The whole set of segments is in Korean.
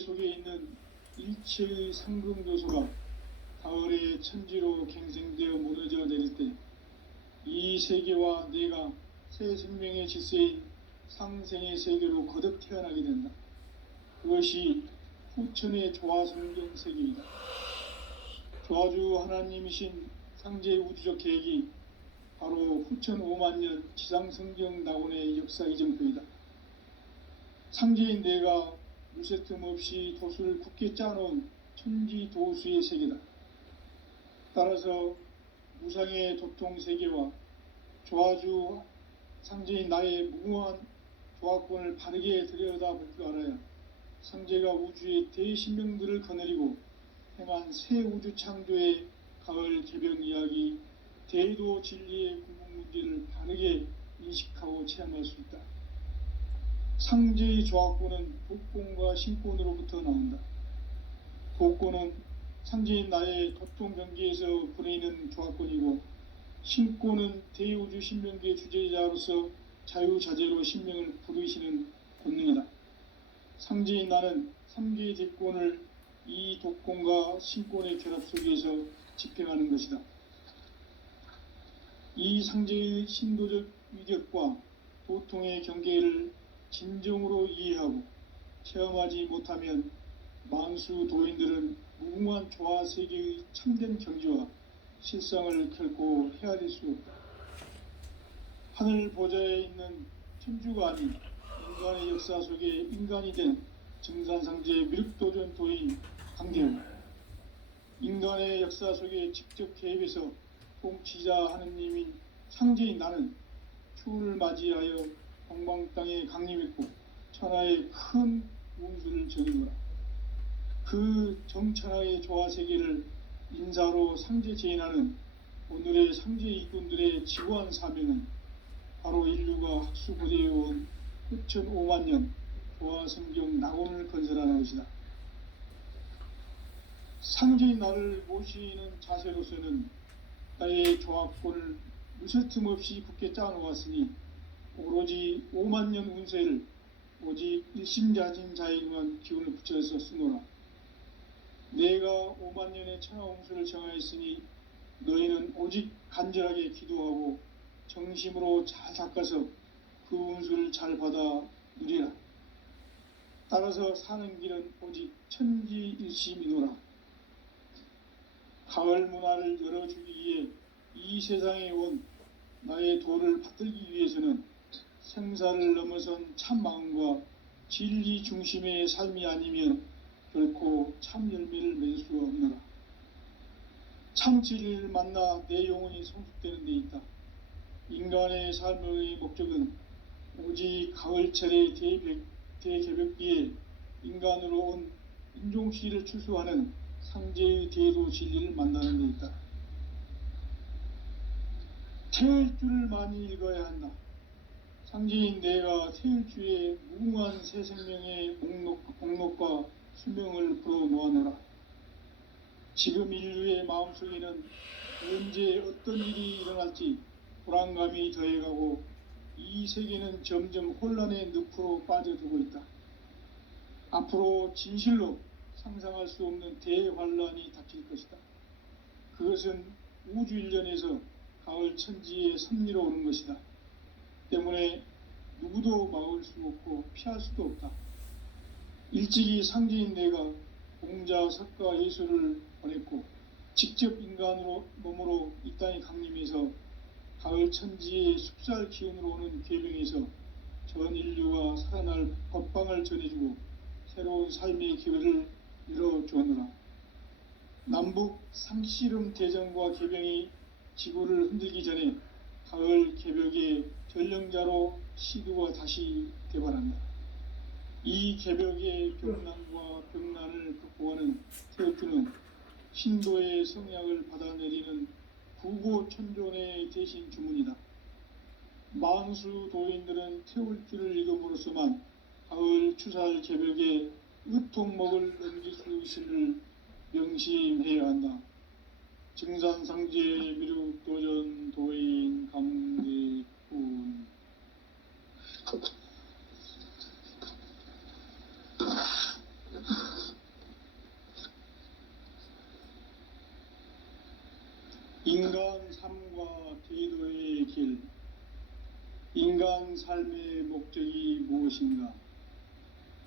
속에 있는 일체의 상금교수가 가을의 천지로 갱생되어 무너져 내릴 때 이 세계와 내가 새 생명의 질서인 상생의 세계로 거듭 태어나게 된다. 그것이 후천의 조화성경 세계이다. 조화주 하나님이신 상제의 우주적 계획이 바로 후천 5만 년 지상성경 낙원의 역사 이정표이다. 상제인 내가 물새 틈 없이 도수를 굳게 짜놓은 천지도수의 세계다. 따라서 무상의 도통 세계와 조화주 상제인 나의 무궁한 조화권을 바르게 들여다볼 줄 알아야 상제가 우주의 대신명들을 거느리고 행한 새 우주 창조의 가을 개변 이야기, 대도 진리의 궁극 문제를 바르게 인식하고 체험할 수 있다. 상제의 조화권은 복권과 신권으로부터 나온다. 복권은 상제인 나의 도통 경계에서 보내는 조화권이고, 신권은 대우주 신명기의 주제자로서 자유자재로 신명을 부르시는 권능이다. 상제인 나는 3개의 대권을 이 독권과 신권의 결합 속에서 집행하는 것이다. 이 상제의 신도적 위력과 도통의 경계를 진정으로 이해하고 체험하지 못하면 만수 도인들은 무궁한 조화 세계의 참된 경지와 실상을 결코 헤아릴 수 없다. 하늘 보좌에 있는 천주가 아닌 인간의 역사 속에 인간이 된 증산상제의 미륵도전 도인 강대우, 인간의 역사 속에 직접 개입해서 통치자 하느님인 상제인 나는 추운을 맞이하여 동방 땅에 강림했고 천하의 큰 운수를 적이노라. 그 정천하의 조화세계를 인사로 상제 제인하는 오늘의 상제 일꾼들의 지구한 사명은 바로 인류가 학수고대해온 후천 5만 년 조화성경 낙원을 건설하는 것이다. 상제인 나를 모시는 자세로서는 나의 조화권을 무쇠틈 없이 굳게 짜놓았으니 오로지 5만 년 운세를 오직 일심자진 자에게만 기운을 붙여서 쓰노라. 내가 5만 년의 천하홍수를 정하였으니 너희는 오직 간절하게 기도하고 정심으로 잘 닦아서 그 운수를 잘 받아 누리라. 따라서 사는 길은 오직 천지일심이노라. 가을 문화를 열어주기 위해 이 세상에 온 나의 도를 받들기 위해서는 생사를 넘어선 참 마음과 진리 중심의 삶이 아니면 결코 참 열매를 맺을 수 없노라. 참 진리를 만나 내 영혼이 성숙되는 데 있다. 인간의 삶의 목적은 오직 가을철의 대개벽기에 인간으로 온 인종씨를 추수하는 상제의 대도 진리를 만나는 데 있다. 태을 줄을 많이 읽어야 한다. 상제인 내가 태을주의 무궁한 새 생명의 공록과 수명을 불어놓아노라. 지금 인류의 마음속에는 언제 어떤 일이 일어날지 불안감이 더해가고 이 세계는 점점 혼란의 늪으로 빠져들고 있다. 앞으로 진실로 상상할 수 없는 대환란이 닥칠 것이다. 그것은 우주 일련에서 가을 천지의 섭리로 오는 것이다. 때문에 누구도 막을 수 없고 피할 수도 없다. 일찍이 상제인 내가 공자, 석가, 예수를 보냈고 직접 인간으로 몸으로 이 땅에 강림해서 가을 천지의 숲살 기운으로 오는 계명에서 전 인류가 살아날 법방을 전해주고 새로운 삶의 기회를 열어주었노라. 남북 상씨름 대전과 개병이 지구를 흔들기 전에 가을 개벽의 전령자로 시두가 다시 개발한다. 이 개벽의 벽난과 벽난을 극복하는 태극주는 신도의 성약을 받아내리는 구고천존의 대신 주문이다. 만수 도인들은 태울주를 읽음으로써만 가을 추살 개벽에 으통목을 넘길 수 있음을 명심해야 한다. 증산상제 미륵도전 도인 강대훈. 인간 삶과 계도의 길, 인간 삶의 목적이 무엇인가?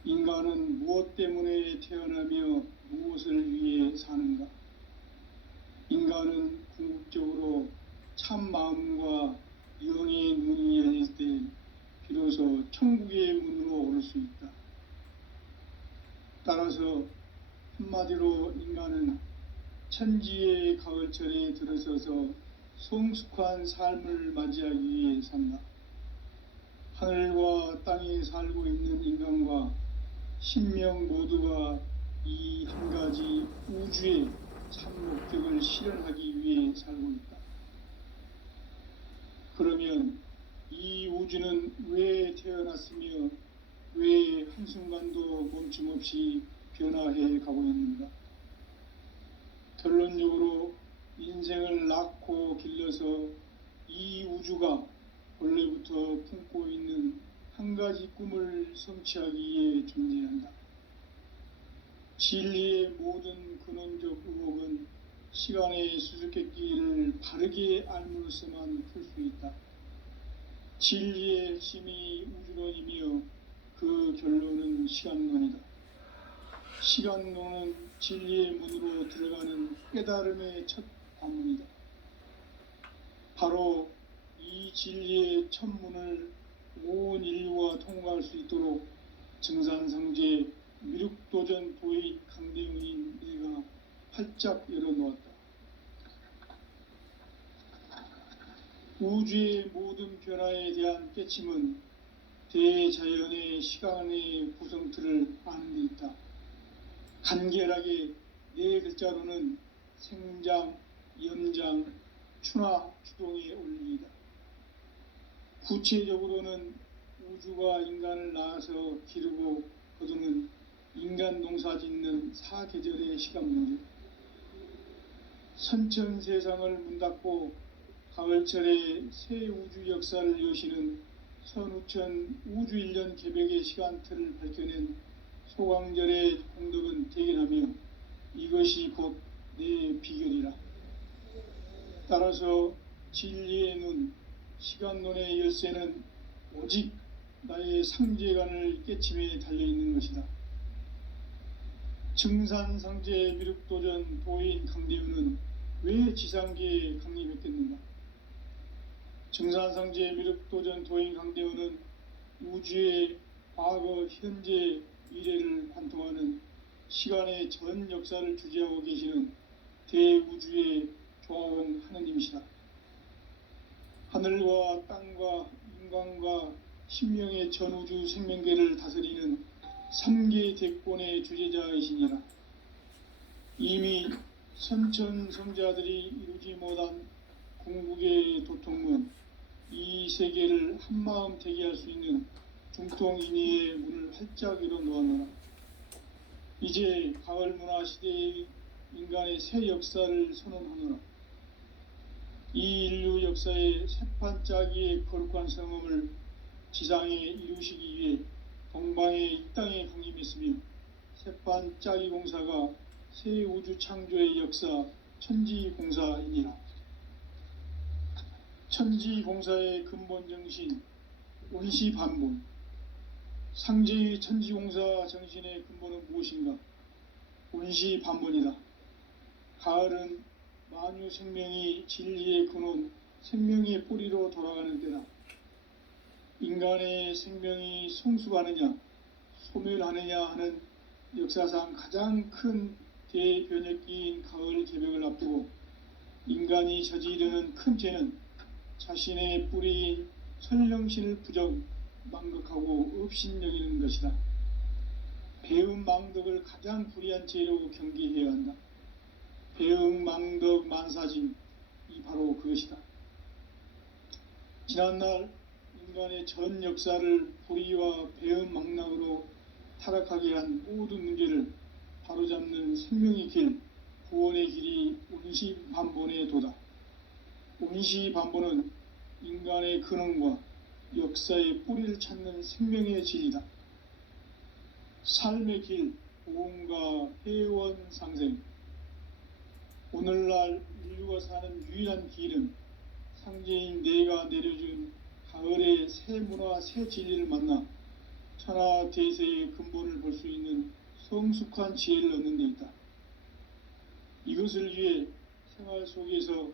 인간은 무엇 때문에 태어나며 무엇을 위해 사는가? 인간은 궁극적으로 참 마음과 영의 눈이 열릴 때 비로소 천국의 문으로 오를 수 있다. 따라서 한마디로 인간은 천지의 가을철에 들어서서 성숙한 삶을 맞이하기 위해 산다. 하늘과 땅에 살고 있는 인간과 신명 모두가 이 한 가지 우주의 참 목적을 실현하기 위해 살고 있다. 그러면 이 우주는 왜 태어났으며 왜 한순간도 멈춤없이 변화해 가고 있는가? 결론적으로 인생을 낳고 길러서 이 우주가 원래부터 품고 있는 한 가지 꿈을 성취하기 위해 존재한다. 진리의 모든 근원적 의혹은 시간의 수수께끼를 바르게 알므로서만 풀 수 있다. 진리의 핵심이 우주론이며 그 결론은 시간론이다. 시간론은 진리의 문으로 들어가는 깨달음의 첫 관문이다. 바로 이 진리의 첫 문을 온 인류가 통과할 수 있도록 증산성제 미륵도전 도의 강대문인 내가 활짝 열어놓았다. 우주의 모든 변화에 대한 깨침은 대자연의 시간의 구성틀을 아는 데 있다. 간결하게 네 글자로는 생장, 연장, 추나 추동의 원리이다. 구체적으로는 우주가 인간을 낳아서 기르고 거두는 인간 농사 짓는 사계절의 시간 문제, 선천 세상을 문 닫고 가을철에 새 우주 역사를 여시는 선우천 우주 1년 개벽의 시간틀을 밝혀낸 소강절의 공덕은 대견하며 이것이 곧 내 비결이라. 따라서 진리의 눈, 시간론의 열쇠는 오직 나의 상제관을 깨침에 달려있는 것이다. 증산상제 미륵도전 도인 강대우는 왜 지상계에 강림했겠는가? 증산상제 미륵도전 도인 강대우는 우주의 과거, 현재, 미래를 관통하는 시간의 전 역사를 주재하고 계시는 대우주의 조화원 하느님이시다. 하늘과 땅과 인간과 신명의 전우주 생명계를 다스리는 3계 대권의 주재자이시니라. 이미 선천성자들이 이루지 못한 궁극의 도통문, 이 세계를 한마음 되게 할 수 있는 중통인의의 문을 활짝 열어놓았노라. 이제 가을 문화 시대의 인간의 새 역사를 선언하노라. 이 인류 역사의 새판짜기의 거룩한 성음을 지상에 이루시기 위해 동방의 이 땅에 강림했으며 새판짜기 공사가 새 우주 창조의 역사 천지공사이니라. 천지공사의 근본 정신 원시반본, 상제의 천지공사 정신의 근본은 무엇인가? 원시반본이다. 가을은 만유 생명이 진리의 근원, 생명의 뿌리로 돌아가는 때다. 인간의 생명이 성숙하느냐, 소멸하느냐 하는 역사상 가장 큰 대변혁기인 가을 개벽을 앞두고 인간이 저지르는 큰 죄는 자신의 뿌리인 설령신을 부정, 망극하고 업신여기는 것이다. 배음 망덕을 가장 불의한 죄로 경계해야 한다. 배음 망덕 만사짐이 바로 그것이다. 지난날 인간의 전 역사를 불의와 배음 망락으로 타락하게 한 모든 문제를 바로잡는 생명의 길, 구원의 길이 원시반본의 도다. 원시반본은 인간의 근원과 역사의 뿌리를 찾는 생명의 진리다. 삶의 길, 보험과 회원 상생. 오늘날 인류 인류가 사는 유일한 길은 상제인 내가 내려준 가을의 새 문화, 새 진리를 만나 천하 대세의 근본을 볼 수 있는 성숙한 지혜를 얻는 데 있다. 이것을 위해 생활 속에서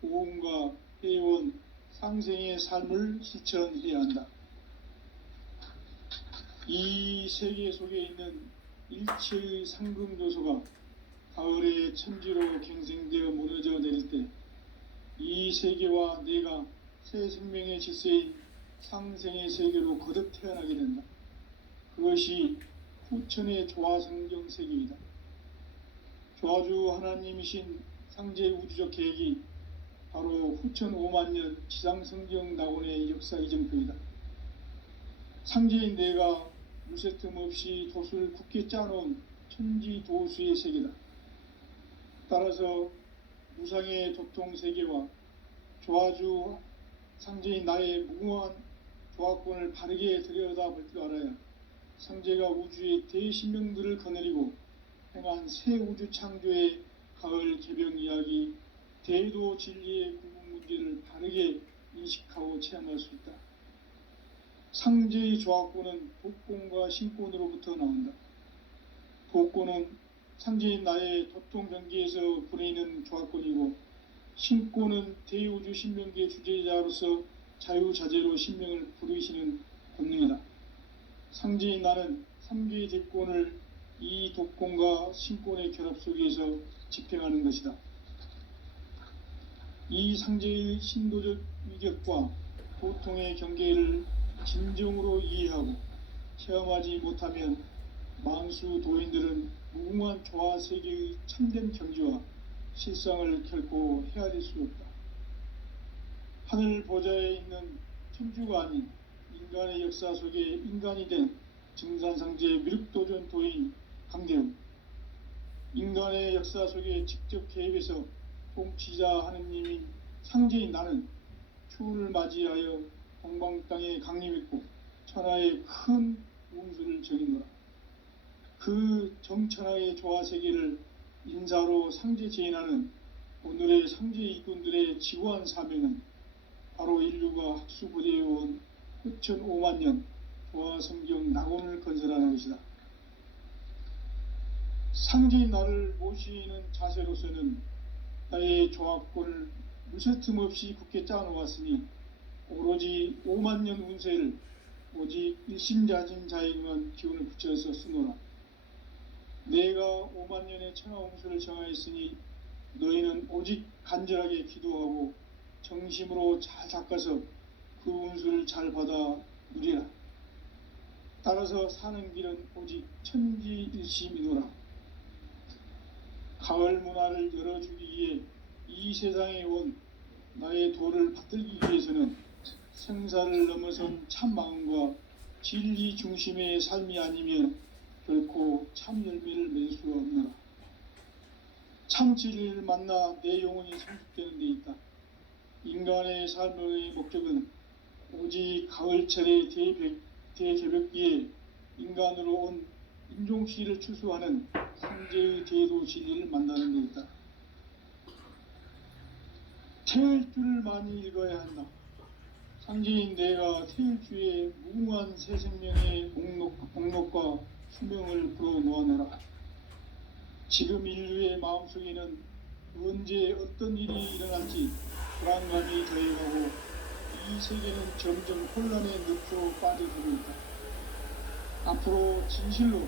고음과 회원, 상생의 삶을 실천해야 한다. 이 세계 속에 있는 일체의 상금 요소가 가을의 천지로 갱생되어 무너져 내릴 때 이 세계와 내가 새 생명의 질서인 상생의 세계로 거듭 태어나게 된다. 그것이 후천의 조화성경 세계이다. 조화주 하나님이신 상제 우주적 계획이 바로 후천 5만년 지상성경 낙원의 역사 이정표이다. 상제인 내가 물새 틈 없이 돛을 굳게 짜놓은 천지도수의 세계다. 따라서 무상의 도통 세계와 조화주 상제인 나의 무궁한 조화권을 바르게 들여다볼 줄 알아야 상제가 우주의 대신명들을 거느리고 행한 새 우주 창조의 가을 개병 이야기, 대도 진리의 구분 문제를 바르게 인식하고 체험할 수 있다. 상제의 조화권은 독권과 신권으로부터 나온다. 독권은 상제인 나의 도통 경계에서 부리는 조화권이고, 신권은 대우주 신명기의 주제자로서 자유자재로 신명을 부르시는 권능이다. 상제인 나는 3개의 대권을 이 독권과 신권의 결합 속에서 집행하는 것이다. 이 상제의 신도적 위격과 도통의 경계를 진정으로 이해하고 체험하지 못하면 만수 도인들은 무궁한 조화 세계의 참된 경지와 실상을 결코 헤아릴 수 없다. 하늘 보좌에 있는 천주가 아닌 인간의 역사 속에 인간이 된 증산상제의 미륵도전 도인 강대웅, 인간의 역사 속에 직접 개입해서 통치자 하느님인 상제인 나는 추운을 맞이하여 동방 땅에 강림했고 천하의 큰 운수를 정인노라. 그 정천하의 조화세계를 인사로 상제 제인하는 오늘의 상제 이군들의 지구한 사명은 바로 인류가 학수부대해온 후천 5만년 조화성경 낙원을 건설하는 것이다. 상제인 나를 모시는 자세로서는 나의 조합권을 무쇠틈 없이 굳게 짜놓았으니 오로지 5만년 운세를 오직 일심자진 자에게만 기운을 붙여서 쓰노라. 내가 5만년의 천하운수를 정하였으니 너희는 오직 간절하게 기도하고 정심으로 잘 닦아서 그 운수를 잘 받아 누리라. 따라서 사는 길은 오직 천지일심이노라. 가을 문화를 열어주기 위해 이 세상에 온 나의 도를 받들기 위해서는 생사를 넘어선 참 마음과 진리 중심의 삶이 아니면 결코 참 열매를 맺을 수가 없노라. 참 진리를 만나 내 영혼이 성숙되는 데 있다. 인간의 삶의 목적은 오직 가을철의 대개벽기에 인간으로 온 인종씨를 추수하는 상제의 대도 진리를 만나는 데 있다. 태을 줄을 많이 읽어야 한다. 상제인 내가 태일주의 무궁한 새 생명의 목록과 수명을 불어놓아내라. 지금 인류의 마음속에는 언제 어떤 일이 일어날지 불안감이 더해가고 이 세계는 점점 혼란의 늪으로 빠져들고 있다. 앞으로 진실로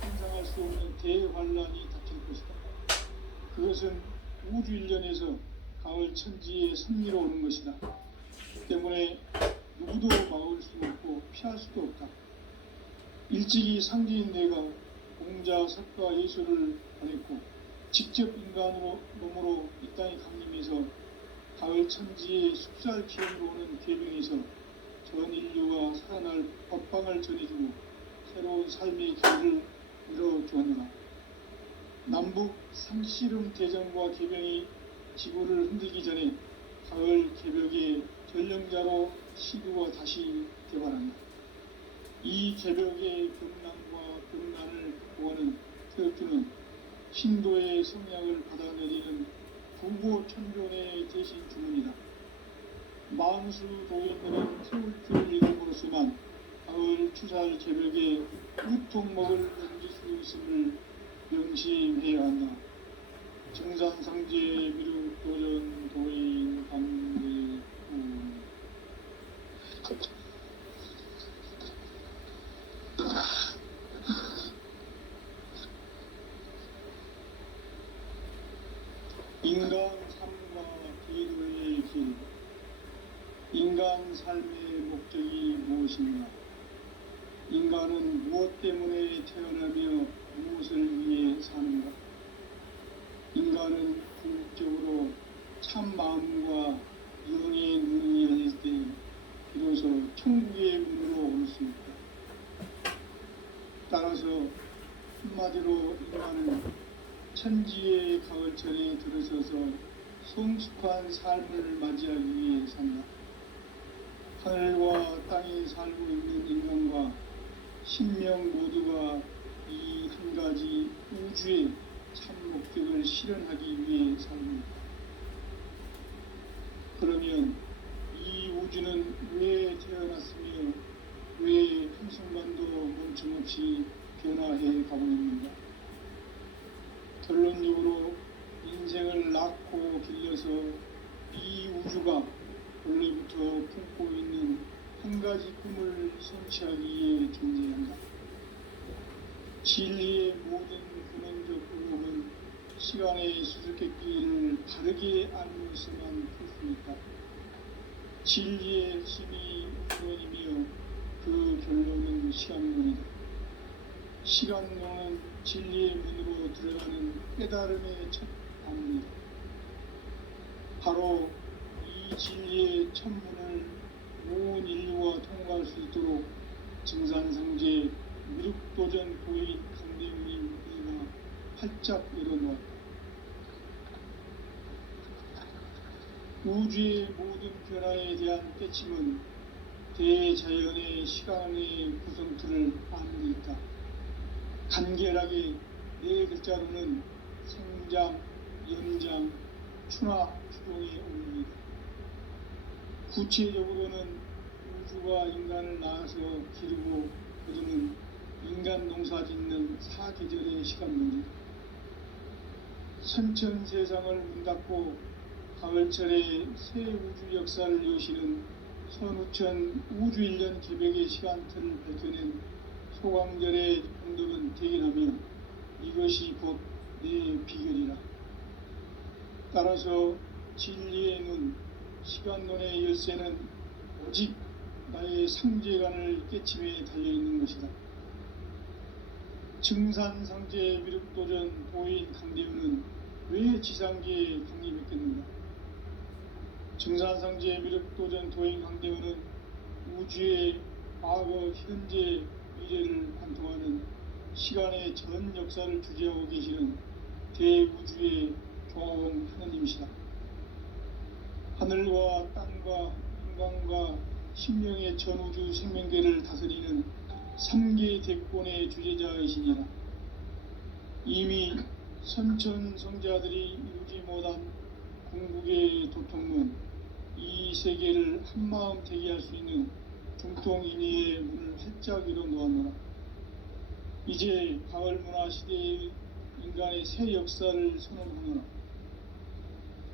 상상할 수 없는 대환란이 닥칠 것이다. 그것은 우주 일련에서 가을 천지의 섭리로 오는 것이다. 때문에 누구도 막을 수 없고 피할 수도 없다. 일찍이 상제인 내가 공자, 석가, 예수를 보냈고 직접 인간으로 몸으로 이 땅에 강림해서 가을 천지의 숙살 기운으로 오는 계명에서 전 인류가 살아날 법방을 전해주고 새로운 삶의 길을 열어주었노라. 남북 상씨름 대전과 계병이 지구를 흔들기 전에 가을 개벽의 전령자로 시구가 다시 개발한다. 이 개벽의 금난과 금난을 구하는 태엽주는 신도의 성향을 받아내리는 부고천존의 대신 주문이다. 만수 도인들은 태울줄 이름으로서만 가을 추살 제벽에 우통먹을 옮길 수 있음을 명심해야 한다. 정산상제 미륵 도전 도인 강대구. 인간 삶과 기도의 길. 인간 삶의 목적이 무엇인가? 인간은 무엇 때문에 태어나며 무엇을 위해 사는가? 인간은 궁극적으로 참 마음과 영의 눈이 열릴 때 비로소 천국의 문으로 올 수 있다. 따라서 한마디로 인간은 천지의 가을철에 들어서서 성숙한 삶을 맞이하기 위해 산다. 하늘과 땅에 살고 있는 인간과 신명 모두가 이 한 가지 우주의 참 목적을 실현하기 위해 삽니다. 그러면 이 우주는 왜 태어났으며 왜 한순간도 멈춤없이 변화해 가고 있는가? 결론적으로 인생을 낳고 길러서 이 우주가 원래부터 품고 있는 한 가지 꿈을 성취하기 위해 존재한다. 진리의 모든 근원적 의혹은 시간의 수수께끼를 바르게 알면서만 풀 수 있다. 진리의 핵심이 근원이며 그 결론은 시간론이다. 시간론은 진리의 문으로 들어가는 깨달음의 첫 방문이다. 바로 이 진리의 천문을 온 인류가 통과할 수 있도록 증산상제 미륵도전 고인 강대우님이가 활짝 열어놓았다. 우주의 모든 변화에 대한 깨침은 대자연의 시간의 구성틀을 아는 데 있다. 간결하게 네 글자로는 생장, 연장, 추나 추동의 원리이다. 구체적으로는 우주가 인간을 낳아서 기르고 거두는 인간 농사 짓는 사계절의 시간론이다. 선천 세상을 문 닫고 가을철에 새 우주 역사를 여시는 선우천 우주일년 개벽의 시간틀을 밝혀낸 소강절의 공덕은 대견하며 이것이 곧 내 비결이라. 따라서 진리의 눈, 시간론의 열쇠는 오직 나의 상제관을 깨침에 달려있는 것이다. 증산상제 미륵도전 도인 강대우는 왜 지상계에 강림했겠는가? 증산상제 미륵도전 도인 강대우는 우주의 과거, 현재, 미래를 관통하는 시간의 전 역사를 주재하고 계시는 대우주의 조화원 하느님이시다. 하늘과 땅과 인간과 신명의 전우주 생명계를 다스리는 3계 대권의 주재자이시니라. 이미 선천성자들이 이루지 못한 궁극의 도통문, 이 세계를 한마음 대기할 수 있는 중통인의의 문을 활짝 열어놓았노라. 이제 가을문화 시대의 인간의 새 역사를 선언하노라.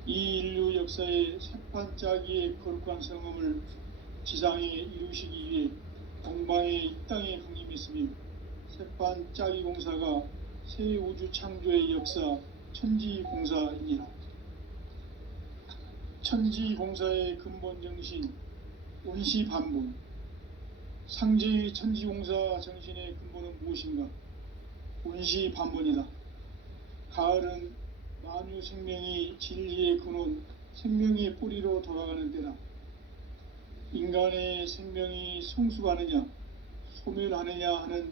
이 인류 역사의 새판짜기의 거룩한 성험을 지상에 이루시기 위해 동방의 이 땅에 강림했으며 새판짜기 공사가 새 우주 창조의 역사 천지공사이니라. 천지공사의 근본 정신 온시반본. 상제의 천지공사 정신의 근본은 무엇인가? 온시반본이다. 가을은 만유 생명이 진리의 근원, 생명의 뿌리로 돌아가는 때다. 인간의 생명이 성숙하느냐, 소멸하느냐 하는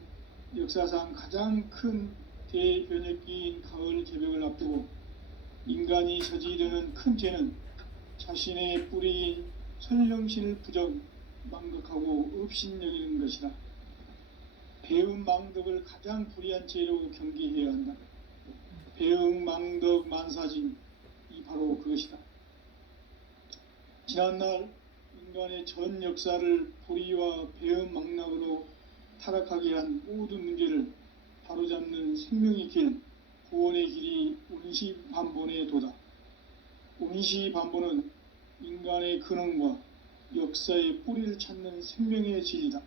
역사상 가장 큰 대변혁기인 가을 개벽을 앞두고 인간이 저지르는 큰 죄는 자신의 뿌리인 설령신을 부정, 망극하고 업신여기는 것이다. 배음 망덕을 가장 불의한 죄로 경계해야 한다. 배음 망덕 만사진, 이 바로 그것이다. 지난날 인간의 전 역사를 불의와 배은망락으로 타락하게 한 모든 문제를 바로잡는 생명의 길, 구원의 길이 운시반본에 도다. 운시반본은 인간의 근원과 역사의 뿌리를 찾는 생명의 진리다.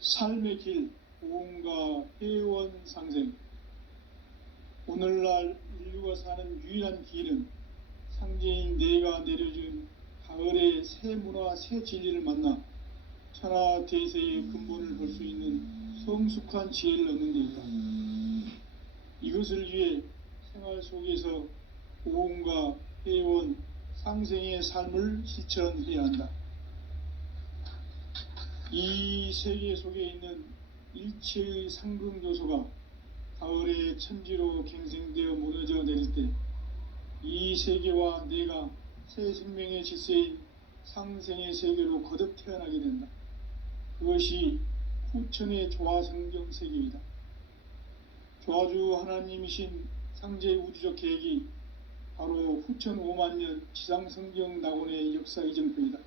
삶의 길, 보험과 회원 상생. 오늘날 인류가 사는 유일한 길은 상제인 내가 내려준 가을의 새 문화, 새 진리를 만나 천하대세의 근본을 볼 수 있는 성숙한 지혜를 얻는 데 있다. 이것을 위해 생활 속에서 보험과 회원, 상생의 삶을 실천해야 한다. 이 세계 속에 있는 일체의 상금 요소가 가을의 천지로 갱생되어 무너져 내릴 때 이 세계와 내가 새 생명의 질서인 상생의 세계로 거듭 태어나게 된다. 그것이 후천의 조화성경 세계이다. 조화주 하나님이신 상제 우주적 계획이 바로 후천 5만년 지상성경 낙원의 역사 이정표이다.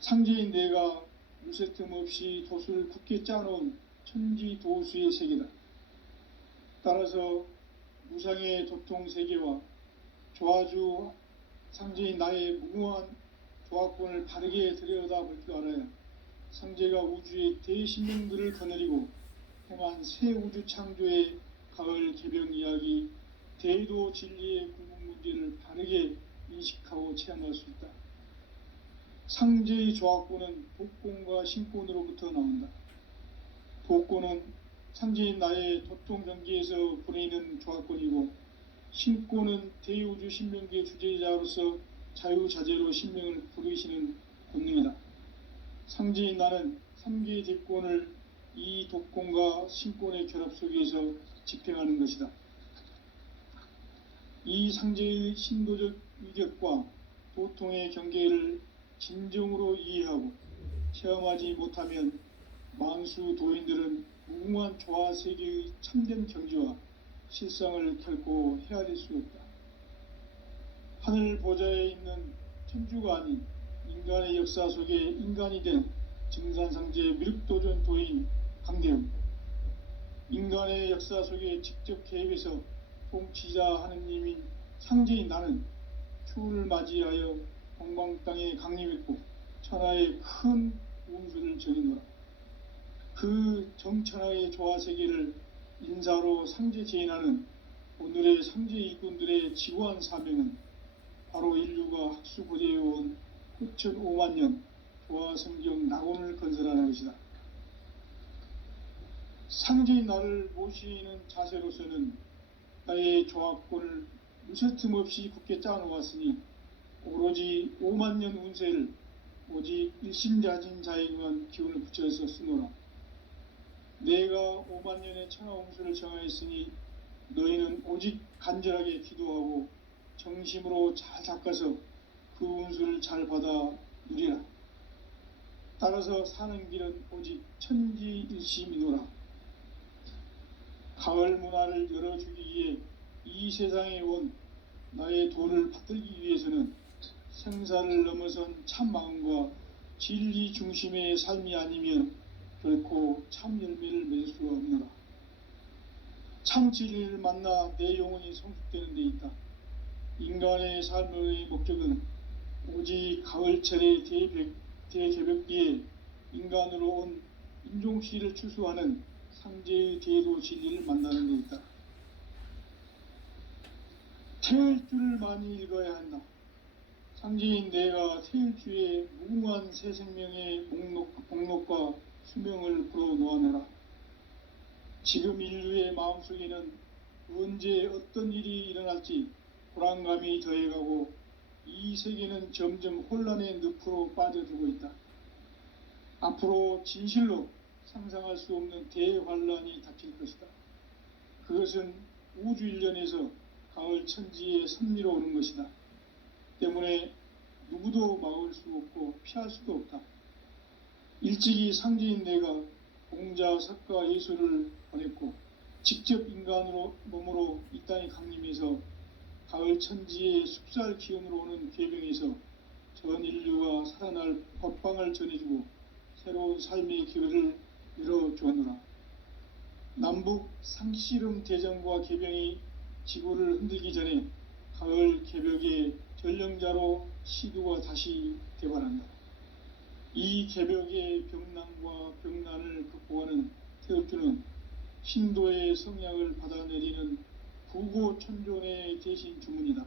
상제인 내가 무쇠 틈 없이 도수를 굳게 짜놓은 천지 도수의 세계다. 따라서 무상의 도통 세계와 조화주 상제인 나의 무궁한 조화권을 바르게 들여다볼 줄 알아야 상제가 우주의 대신령들을 거느리고 행한 새 우주 창조의 가을 개병 이야기, 대도 진리의 궁극 문제를 바르게 인식하고 체험할 수 있다. 상제의 조화권은 복권과 신권으로부터 나온다. 복권은 상제인 나의 도통 경계에서 보내는 조화권이고, 신권은 대우주 신명기의 주제자로서 자유자재로 신명을 부르시는 권능이다. 상제인 나는 3개의 대권을 이 독권과 신권의 결합 속에서 집행하는 것이다. 이 상제의 신도적 위력과 도통의 경계를 진정으로 이해하고 체험하지 못하면 만수 도인들은 무궁한 조화 세계의 참된 경지와 실상을 결코 헤아릴 수 없다. 하늘 보좌에 있는 천주가 아닌 인간의 역사 속에 인간이 된 증산상제 미륵도전 도인 강대웅, 인간의 역사 속에 직접 개입해서 통치자 하느님인 상제인 나는 추를 맞이하여 동방 땅에 강림했고 천하의 큰 운수를 저리노라. 그 정천하의 조화세계를 인사로 상제 제인하는 오늘의 상제 일꾼들의 지고한 사명은 바로 인류가 학수고대해온 후천 5만년 조화성경 낙원을 건설하는 것이다. 상제인 나를 모시는 자세로서는 나의 조화권을 무쇠틈 없이 굳게 짜놓았으니 오로지 5만년 운세를 오직 일심자진 자에게만 기운을 붙여서 쓰노라. 내가 5만년의 천하운수를 정하였으니 너희는 오직 간절하게 기도하고 정심으로 잘 닦아서 그 운수를 잘 받아 누리라. 따라서 사는 길은 오직 천지일심이노라. 가을 문화를 열어주기 위해 이 세상에 온 나의 도를 받들기 위해서는 생사를 넘어선 참 마음과 진리 중심의 삶이 아니면 결코 참 열매를 맺을 수가 없노라. 참 진리를 만나 내 영혼이 성숙되는 데 있다. 인간의 삶의 목적은 오직 가을철의 대개벽기에 인간으로 온 인종시를 추수하는 상제의 대도 진리를 만나는 데 있다. 태일주를 많이 읽어야 한다. 상제인 내가 태일주의 무궁한 새 생명의 목록과 수명을 불어놓아내라. 지금 인류의 마음속에는 언제 어떤 일이 일어날지 불안감이 더해가고 이 세계는 점점 혼란의 늪으로 빠져들고 있다. 앞으로 진실로 상상할 수 없는 대환란이 닥칠 것이다. 그것은 우주 일련에서 가을 천지의 섭리로 오는 것이다. 때문에 누구도 막을 수 없고 피할 수도 없다. 일찍이 상제인 내가 공자, 석가, 예수를 보냈고 직접 인간으로 몸으로 이 땅에 강림해서 가을 천지의 숲살 기운으로 오는 궤병에서 전 인류가 살아날 법방을 전해주고 새로운 삶의 기회를 열어주었노라. 남북 상씨름 대전과 개병이 지구를 흔들기 전에 가을 개벽의 전령자로 시두가 다시 대발한다. 이 개벽의 병난과 병난을 극복하는 태엽주는 신도의 성약을 받아내리는 부고천존의 대신 주문이다.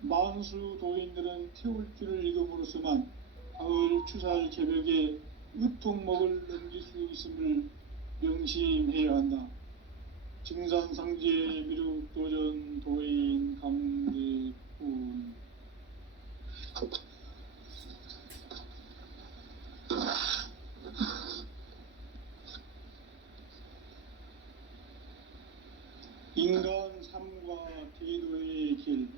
만수 도인들은 태울주를 이름으로서만 가을 추살 개벽의 으통목을 넘길 수 있음을 명심해야 한다. 증산상제 미륵도전 도인 강대군. 인간 삶과 대도의 길.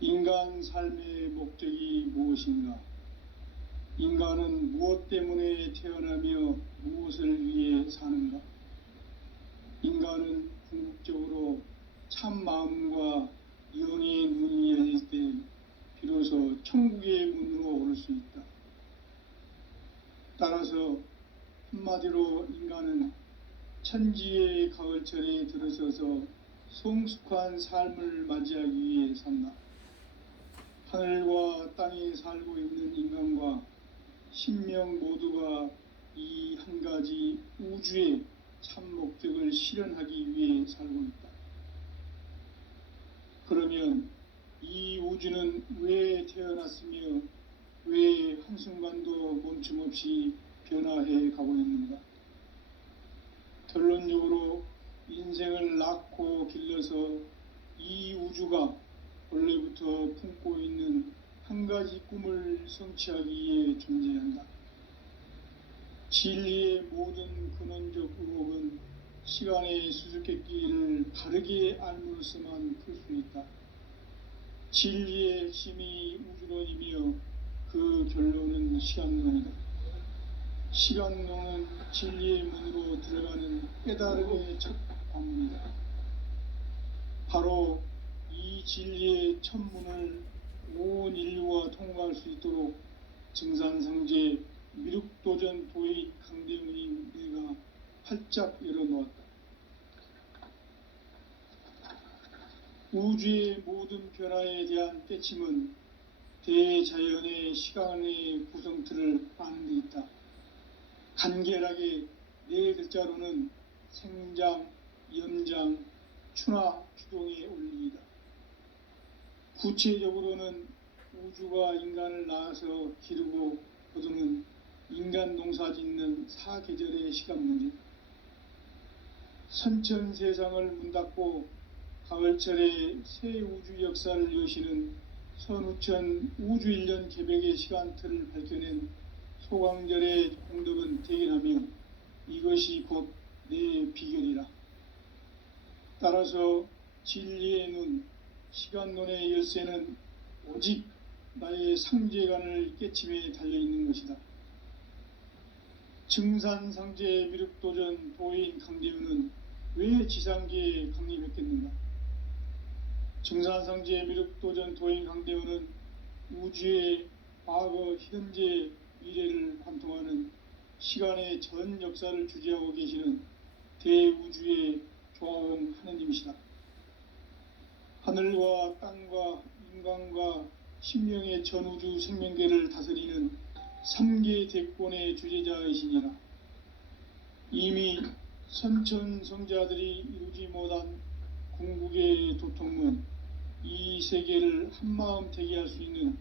인간 삶의 목적이 무엇인가? 인간은 무엇 때문에 태어나며 무엇을 위해 사는가? 인간은 궁극적으로 참 마음과 영의 문이 열릴 때 비로소 천국의 문으로 오를 수 있다. 따라서 한마디로 인간은 천지의 가을철에 들어서서 성숙한 삶을 맞이하기 위해 산다. 하늘과 땅에 살고 있는 인간과 신명 모두가 이 한 가지 우주의 참 목적을 실현하기 위해 살고 있다. 그러면 이 우주는 왜 태어났으며 왜 한순간도 멈춤없이 변화해 가고 있는가? 결론적으로 인생을 낳고 길러서 이 우주가 원래부터 품고 있는 한 가지 꿈을 성취하기 위해 존재한다. 진리의 모든 근원적 의혹은 시간의 수수께끼를 바르게 알므로서만 풀 수 있다. 진리의 핵심이 우주론이며 그 결론은 시간론이다. 시간론은 진리의 문으로 들어가는 깨달음의 첫 관문이다. 바로 이 진리의 첫 문을 온 인류가 통과할 수 있도록 증산상제 미륵도전 도의 강대웅인 내가 활짝 열어놓았다. 우주의 모든 변화에 대한 깨침은 대자연의 시간의 구성틀을 아는 데 있다. 간결하게 네 글자로는 생장, 염장, 추나 추동의 원리이다. 구체적으로는 우주가 인간을 낳아서 기르고 거두는 인간 농사 짓는 사계절의 시간 문제, 선천세상을 문닫고 가을철에 새 우주 역사를 여시는 선우천 우주일년 개벽의 시간틀을 밝혀낸 소강절의 공덕은 대견하며 이것이 곧 내 비결이라. 따라서 진리의 눈, 시간론의 열쇠는 오직 나의 상제관을 깨침에 달려있는 것이다. 증산상제 미륵도전 도인 강대우는 왜 지상계에 강림했겠는가? 증산상제 미륵도전 도인 강대우는 우주의 과거, 현재, 미래를 관통하는 시간의 전 역사를 주재하고 계시는 대우주의 조화원 하느님이시다. 하늘과 땅과 인간과 신명의 전우주 생명계를 다스리는 3계 대권의 주재자이시니라. 이미 선천성자들이 이루지 못한 궁극의 도통문, 이 세계를 한마음 되게 할 수 있는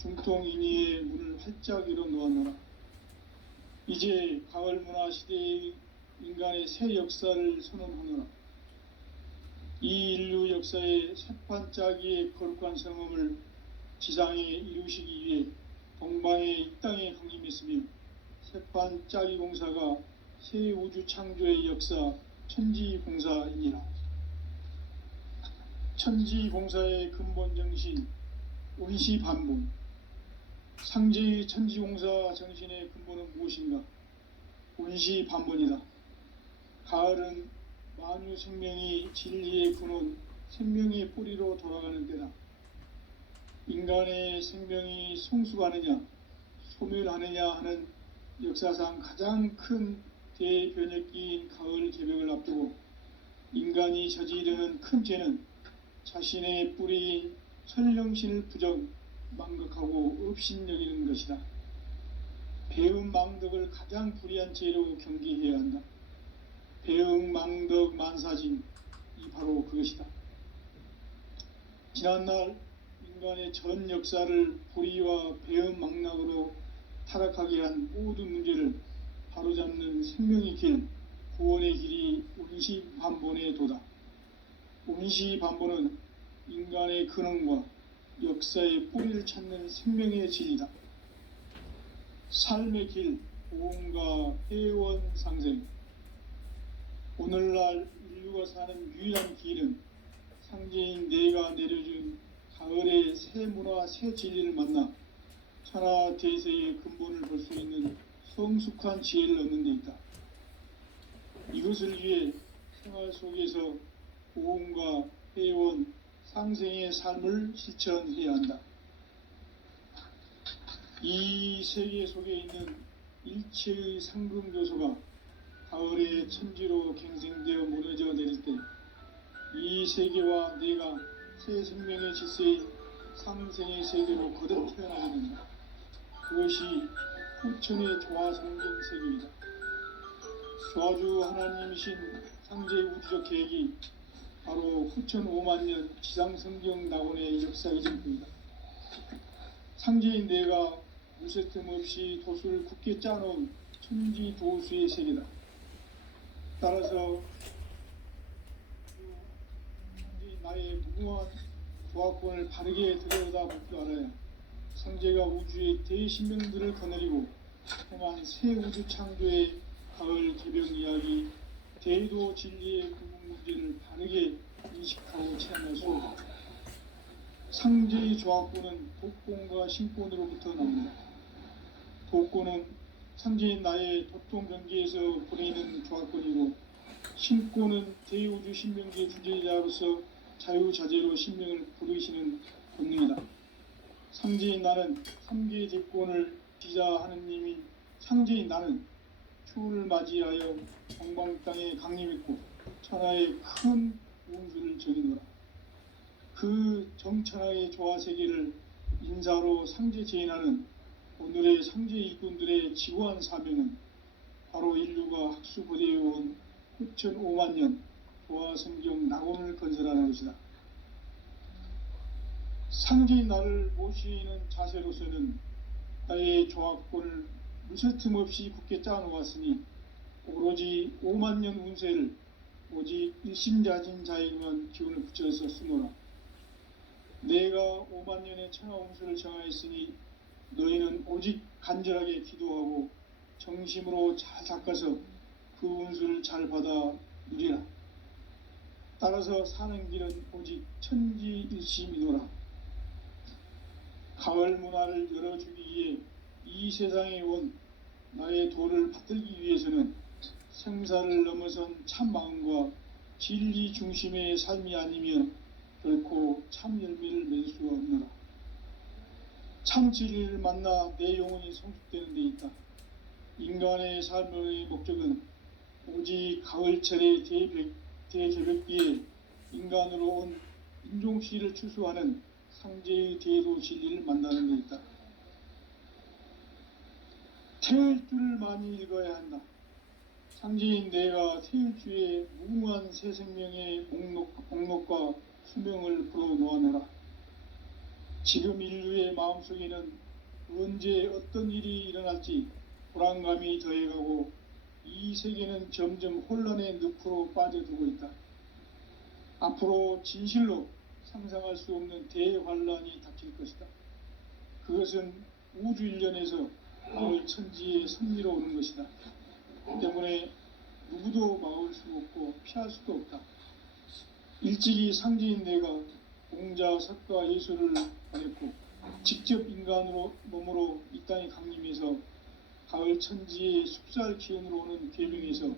중통인의의 문을 활짝 열어놓았노라. 이제 가을 문화 시대의 인간의 새 역사를 선언하노라. 이 인류 역사의 새판짜기의 거룩한 성험을 지상에 이루시기 위해 동방의 이 땅에 강림했으며 새판짜기 공사가 새 우주 창조의 역사 천지공사이니라. 천지공사의 근본 정신 운시반본. 상제의 천지공사 정신의 근본은 무엇인가? 운시반본이다. 가을은 만유 생명이 진리의 근원, 생명의 뿌리로 돌아가는 때다. 인간의 생명이 성숙하느냐 소멸하느냐 하는 역사상 가장 큰 대변혁기인 가을 개벽을 앞두고 인간이 저지르는 큰 죄는 자신의 뿌리인 선령신을 부정 망각하고 업신여기는 것이다. 배은망덕을 가장 불의한 죄로 경계해야 한다. 배은망덕 만사진 이 바로 그것이다. 지난날 인간의 전 역사를 불의와 배은망락으로 타락하게 한 모든 문제를 바로잡는 생명의 길, 구원의 길이 운시반본의 도다. 운시반본은 인간의 근원과 역사의 뿌리를 찾는 생명의 진리다. 삶의 길, 보험과 회원 상생. 오늘날 인류가 사는 유일한 길은 상제인 내가 내려준 가을의 새 문화, 새 진리를 만나 천하 대세의 근본을 볼 수 있는 성숙한 지혜를 얻는 데 있다. 이것을 위해 생활 속에서 보험과 회원, 상생의 삶을 실천해야 한다. 이 세계 속에 있는 일체의 상금교소가 가을의 천지로 갱생되어 무너져 내릴 때 이 세계와 내가 새 생명의 질서인 상생의 세계로 거듭 태어나게 된다. 그것이 후천의 조화성경 세계이다. 조화주 하나님이신 상제의 우주적 계획이 바로 후천 5만년 지상성경 낙원의 역사의 전부이다. 상제인 내가 무쇠틈 없이 도수를 굳게 짜놓은 천지도수의 세계다. 따라서 상제인 나의 무궁한 조화권을 바르게 들여다볼 줄 알아야 상제가 우주의 대신명들을 거느리고 행한 새 우주 창조의 가을 개벽 이야기, 대도 진리의 궁극 문제를 바르게 인식하고 체험할 수 있다. 상제의 조합권은 독권과 신권으로부터 나옵니다. 독권은 상제인 나의 도통 경계에서 보내는 조합권이고, 신권은 대우주 신명계 주제자로서 자유자재로 신명을 부르시는 본능이다. 상제인 나는 삼계의 대권을 지자 하느님인 상제인 나는 추후를 맞이하여 정방 땅에 강림했고 천하의 큰 운수를 정해놓으라. 그 정천하의 조화세계를 인사로 상제 제인하는 오늘의 상제 일꾼들의 지고한 사명은 바로 인류가 학수고대해온 후천 5만년 조화성경 낙원을 건설하는 것이다. 상제인 나를 모시는 자세로서는 나의 조합권을 무쇠틈 없이 굳게 짜놓았으니 오로지 5만년 운세를 오직 일심자진 자에게만 기운을 붙여서 쓰노라. 내가 5만년의 천하 운수를 정하였으니 너희는 오직 간절하게 기도하고 정심으로 잘 닦아서 그 운수를 잘 받아 누리라. 따라서 사는 길은 오직 천지일심이노라. 가을 문화를 열어주기 위해 이 세상에 온 나의 도를 받들기 위해서는 생사를 넘어선 참 마음과 진리 중심의 삶이 아니면 결코 참 열매를 맺을 수가 없노라. 참 진리를 만나 내 영혼이 성숙되는 데 있다. 인간의 삶의 목적은 오직 가을철의 대개벽기에 인간으로 온 인종시를 추수하는 상제의 대도 진리를 만나는 데 있다. 태일주를 많이 읽어야 한다. 상제인 내가 태일주의 무궁한 새 생명의 목록과 수명을 불어놓아노라. 지금 인류의 마음속에는 언제 어떤 일이 일어날지 불안감이 더해가고 이 세계는 점점 혼란의 늪으로 빠져들고 있다. 앞으로 진실로 상상할 수 없는 대환란이 닥칠 것이다. 그것은 우주 일련에서 가을 천지의 섭리로 오는 것이다. 때문에 누구도 막을 수 없고 피할 수도 없다. 일찍이 상제인 내가 공자, 석가, 예수를 보냈고 직접 인간으로 몸으로 이 땅에 강림해서 가을 천지의 숲살 기운으로 오는 계명에서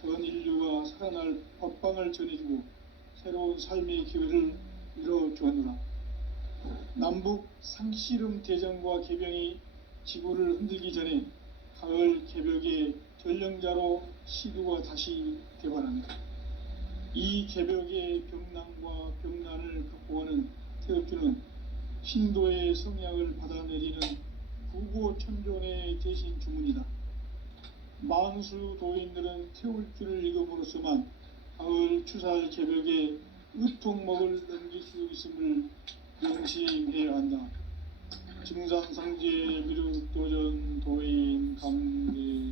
전 인류가 살아날 법방을 전해주고 새로운 삶의 기회를 열어주었노라. 남북 상씨름 대전과 개병이 지구를 흔들기 전에 가을 개벽의 전령자로 시두가 다시 되관합니다. 이 개벽의 병난과 병난을 극복하는 태엽주는 신도의 성약을 받아내리는 구고천존의 대신 주문이다. 만수 도인들은 태울주를 읽음으로써만 가을 추살 개벽의 의통목을 넘길 수 있음을 명심해야 한다. 증산상제 미륵도전 도인 강대구.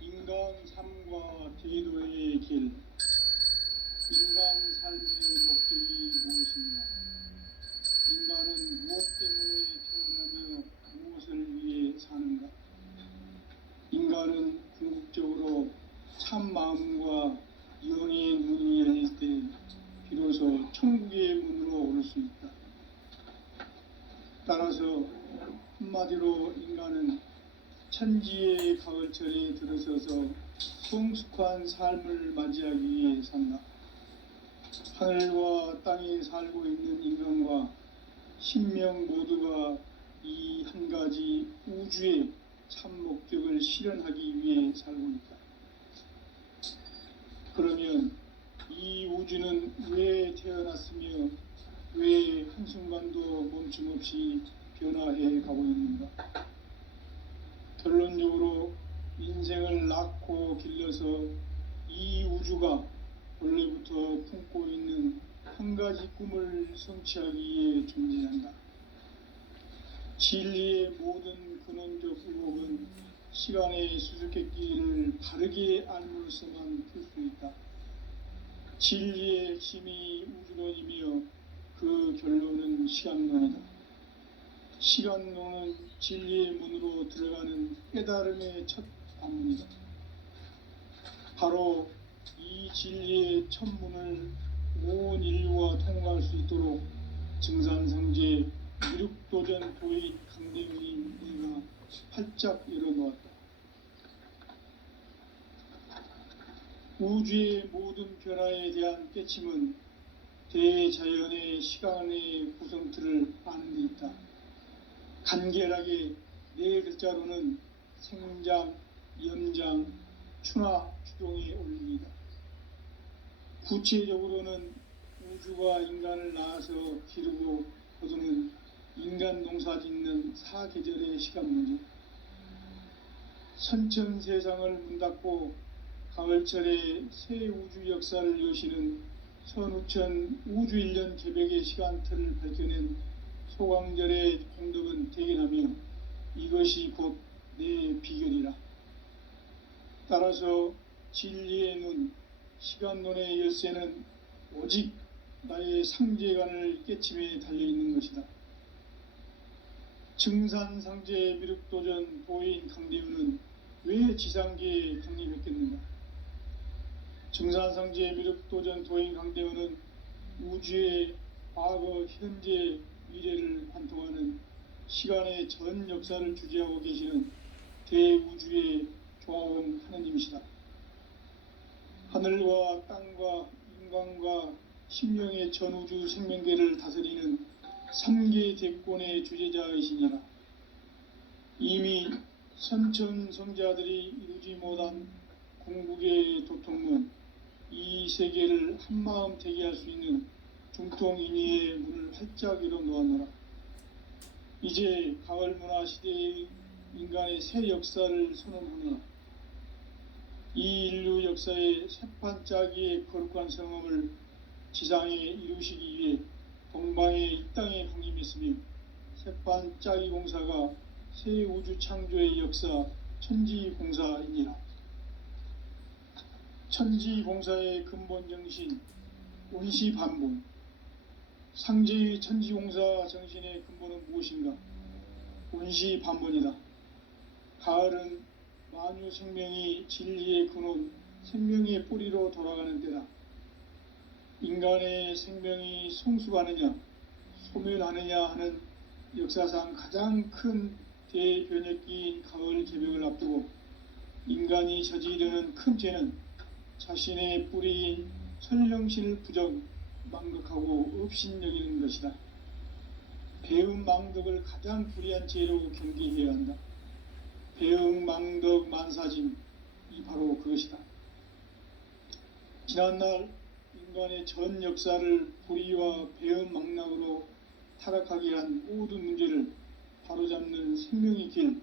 인간 삶과 제도의 길. 인간 삶의 목적이 무엇인가? 인간은 무엇 때문에 태어나며 무엇을 위해 사는가? 인간은 궁극적으로 참 마음과 영의 문이 열릴 때 비로소 천국의 문으로 오를 수 있다. 따라서 한마디로 인간은 천지의 가을철에 들어서서 성숙한 삶을 맞이하기 위해 산다. 하늘과 땅에 살고 있는 인간과 신명 모두가 이 한 가지 우주의 참 목적을 실현하기 위해 살고 있다. 그러면 이 우주는 왜 태어났으며 왜 한순간도 멈춤없이 변화해 가고 있는가? 결론적으로 인생을 낳고 길러서 이 우주가 원래부터 품고 있는 한 가지 꿈을 성취하기 위해 존재한다. 진리의 모든 근원적 의혹은 시간의 수수께끼를 바르게 알므로써만 풀 수 있다. 진리의 핵심이 우주론이며 그 결론은 시간론이다. 시간론은 진리의 문으로 들어가는 깨달음의 첫 관문이다. 바로 이 진리의 첫 문을 온 인류가 통과할 수 있도록 증산상제 미륵도전 도인 강대훈이 우리가 활짝 열어놓았다. 우주의 모든 변화에 대한 깨침은 대자연의 시간의 구성틀을 아는 데 있다. 간결하게 네 글자로는 생장, 연장, 추나 추동의 원리이다. 구체적으로는 우주가 인간을 낳아서 기르고 거두는 인간 농사 짓는 사계절의 시간 문제. 선천 세상을 문 닫고 가을철에 새 우주 역사를 여시는 선우천 우주 1년 개벽의 시간틀을 밝혀낸 소광절의 공덕은 대견하며 이것이 곧 내 비결이라. 따라서 진리의 눈, 시간론의 열쇠는 오직 나의 상제관을 깨침에 달려있는 것이다. 증산상제 미륵도전 도인 강대훈은 왜 지상계에 강림했겠는가? 증산상제 미륵도전 도인 강대훈은 우주의 과거, 현재, 미래를 관통하는 시간의 전 역사를 주재하고 계시는 대우주의 조화원 하느님이시다. 하늘과 땅과 인간과 신명의 전우주 생명계를 다스리는 삼계 대권의 주재자이시니라. 이미 선천성자들이 이루지 못한 궁극의 도통문, 이 세계를 한마음 되게 할 수 있는 중통인의의 문을 활짝 열어놓았노라. 이제 가을 문화 시대의 인간의 새 역사를 선언하노라. 이 인류 역사의 새판 짜기의 거룩한 성험을 지상에 이루시기 위해 동방의 이 땅에 강림했으며 새판 짜기 공사가 새 우주 창조의 역사 천지공사이니라. 천지공사의 근본 정신 운시반복. 상제의 천지공사 정신의 근본은 무엇인가? 운시반복이다. 가을은 만유 생명이 진리의 근원, 생명의 뿌리로 돌아가는 때다. 인간의 생명이 성숙하느냐, 소멸하느냐 하는 역사상 가장 큰 대변혁기인 가을 개벽을 앞두고 인간이 저지르는 큰 죄는 자신의 뿌리인 선령신을 부정, 망극하고 업신여기는 것이다. 배은망덕을 가장 불의한 죄로 경계해야 한다. 배은망덕 만사짐이 바로 그것이다. 지난날 인간의 전 역사를 불의와 배은망락으로 타락하게 한 모든 문제를 바로잡는 생명의 길,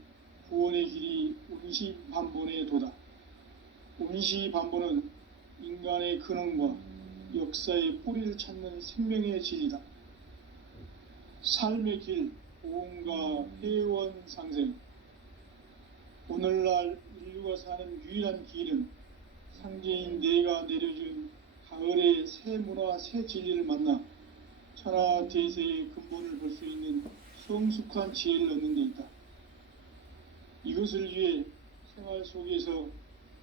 구원의 길이 운시반본의 도다. 운시반본은 인간의 근원과 역사의 뿌리를 찾는 생명의 진리다. 삶의 길, 보험과 회원 상생. 오늘날 인류가 사는 유일한 길은 상제인 내가 내려준 가을의 새 문화, 새 진리를 만나 천하대세의 근본을 볼 수 있는 성숙한 지혜를 얻는 데 있다. 이것을 위해 생활 속에서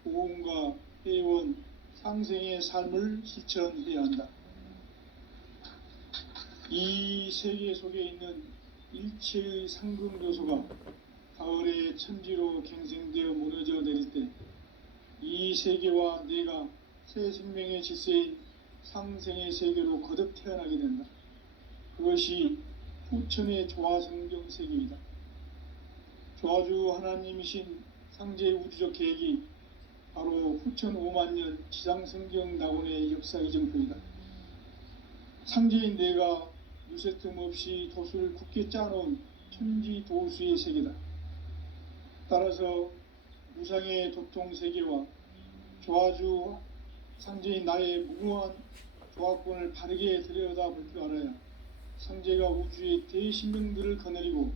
보험과 회원, 상생의 삶을 실천해야 한다. 이 세계 속에 있는 일체의 상금 요소가 가을의 천지로 갱생되어 무너져 내릴 때 이 세계와 내가 새 생명의 질서인 상생의 세계로 거듭 태어나게 된다. 그것이 후천의 조화성경 세계이다. 조화주 하나님이신 상제의 우주적 계획이 바로 후천 5만년 지상성경 낙원의 역사의 정표이다. 상제인 내가 유세 틈 없이 도수를 굳게 짜놓은 천지 도수의 세계다. 따라서 무상의 도통 세계와 조화주 상제인 나의 무궁한 조화권을 바르게 들여다볼 줄 알아야 상제가 우주의 대신명들을 거느리고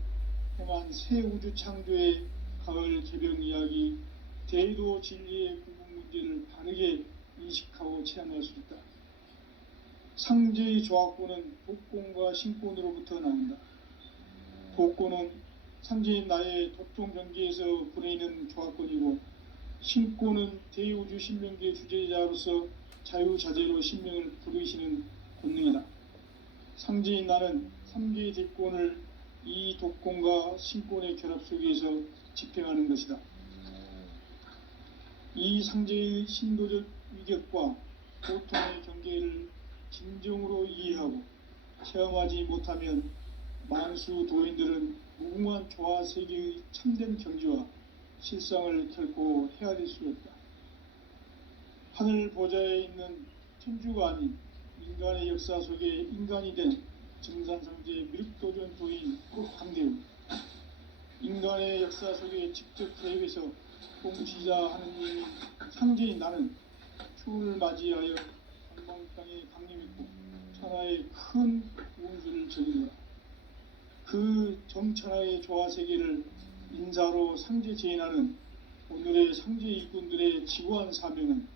행한 새 우주 창조의 가을 개벽 이야기, 대도 진리의 구분 문제를 바르게 인식하고 체험할 수 있다. 상제의 조화권은 독권과 신권으로부터 나온다. 독권은 상제인 나의 도통 경계에서 부리는 조화권이고, 신권은 대우주 신명기의 주제자로서 자유자재로 신명을 부르시는 권능이다. 상제인 나는 3개의 대권을 이 독권과 신권의 결합 속에서 집행하는 것이다. 이 상제의 신도적 위격과 고통의 경계를 진정으로 이해하고 체험하지 못하면 만수 도인들은 무궁한 조화 세계의 참된 경지와 실상을 결코 헤아릴 수 없다. 하늘 보좌에 있는 천주가 아닌 인간의 역사 속에 인간이 된 증산상제 밀도전 도인 강대우, 인간의 역사 속에 직접 개입해서 통치자 하느님인 상제인 나는 추운을 맞이하여 방방 땅에 강림했고 천하의 큰 운수를 적이노라. 그 정천하의 조화세계를 인사로 상제 제인하는 오늘의 상제 일꾼들의 지구한 사명은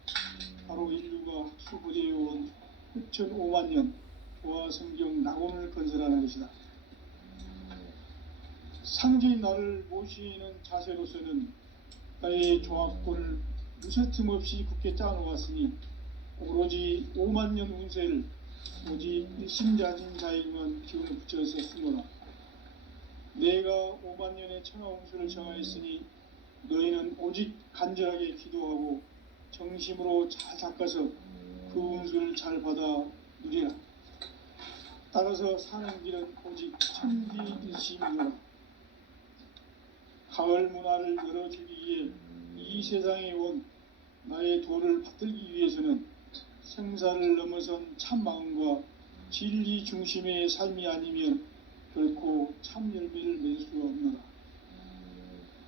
바로 인류가 학수부대해온 후천 5만년 조화성경 낙원을 건설하는 것이다. 상제인 나를 모시는 자세로서는 나의 조화권을 무쇠틈 없이 굳게 짜놓았으니 오로지 5만년 운세를 오직 일심자진 자에게만 기운을 붙여서 쓰노라. 내가 5만년의 천하 운수를 정하였으니 너희는 오직 간절하게 기도하고 정심으로 잘 닦아서 그 운수를 잘 받아 누리라. 따라서 사는 길은 오직 천지일심이노라. 가을 문화를 열어주기 위해 이 세상에 온 나의 도를 받들기 위해서는 생사를 넘어선 참 마음과 진리 중심의 삶이 아니면 결코 참 열매를 맺을 수가 없노라.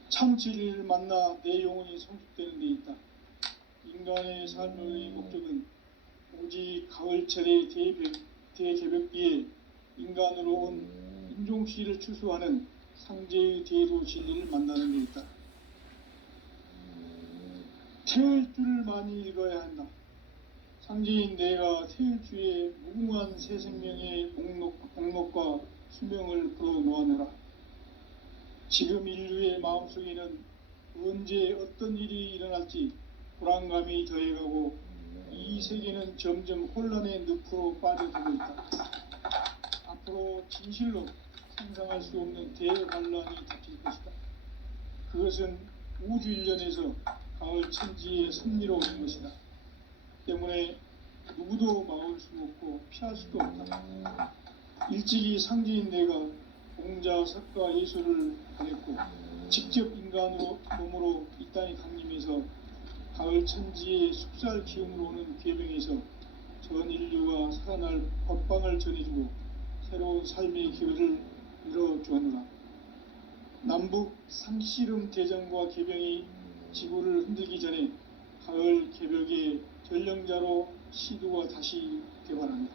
참 진리를 만나 내 영혼이 성숙되는 데 있다. 인간의 삶의 목적은 오직 가을철의 대개벽기에 인간으로 온 인종시를 추수하는 상제의 대도 진리를 만나는 데 있다. 태일주를 많이 읽어야 한다. 상제인 내가 태일주의 무궁한 새 생명의 목록과 수명을 풀어놓아내라. 지금 인류의 마음속에는 언제 어떤 일이 일어날지 불안감이 더해가고 이 세계는 점점 혼란의 늪으로 빠져들고 있다. 앞으로 진실로 상상할 수 없는 대환란이 닥칠 것이다. 그것은 우주 일련에서 가을 천지의 섭리로 오는 것이다. 때문에 누구도 막을 수 없고 피할 수도 없다. 일찍이 상제인 내가 공자, 석가, 예술을 보냈고 직접 인간으로 몸으로 이 땅에 강림해서 가을 천지의 숲살 기운으로 오는 계명에서 전 인류가 살아날 법방을 전해주고 새로운 삶의 기회를 열어주었노라. 남북 상씨름 대전과 개병이 지구를 흔들기 전에 가을 개벽의 전령자로 시두가 다시 개발한다.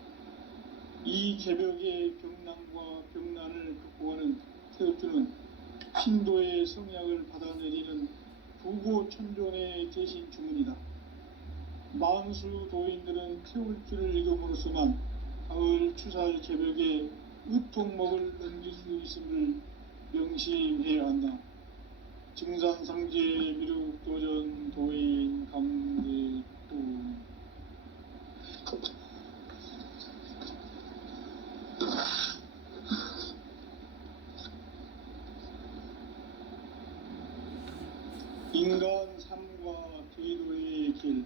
이 개벽의 병난과 병난을 극복하는 태엽주는 신도의 성약을 받아내리는 부고천존의 대신 주문이다. 만수 도인들은 태울주를 읽음으로써만 가을 추살 개벽의 의통목을 넘길 수 있음을 명심해야 한다. 증산상제 미륵도전 도인 강대도. 인간 삶과 계도의 길.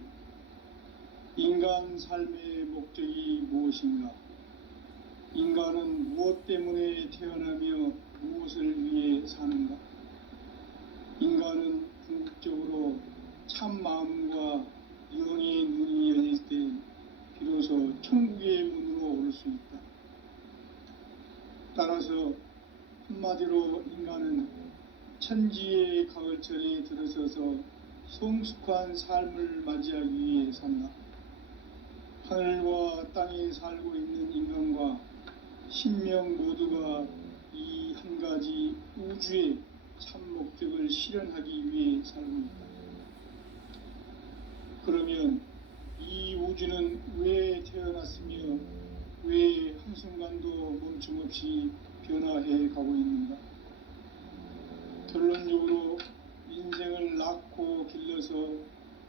인간 삶의 목적이 무엇인가? 인간은 무엇 때문에 태어나며 무엇을 위해 사는가? 인간은 궁극적으로 참 마음과 영의 눈이 열릴 때 비로소 천국의 문으로 올 수 있다. 따라서 한마디로 인간은 천지의 가을철에 들어서서 성숙한 삶을 맞이하기 위해 산다. 하늘과 땅에 살고 있는 인간과 신명 모두가 이 한 가지 우주의 참 목적을 실현하기 위해 살고 있다. 그러면 이 우주는 왜 태어났으며 왜 한순간도 멈춤없이 변화해 가고 있는가? 결론적으로 인생을 낳고 길러서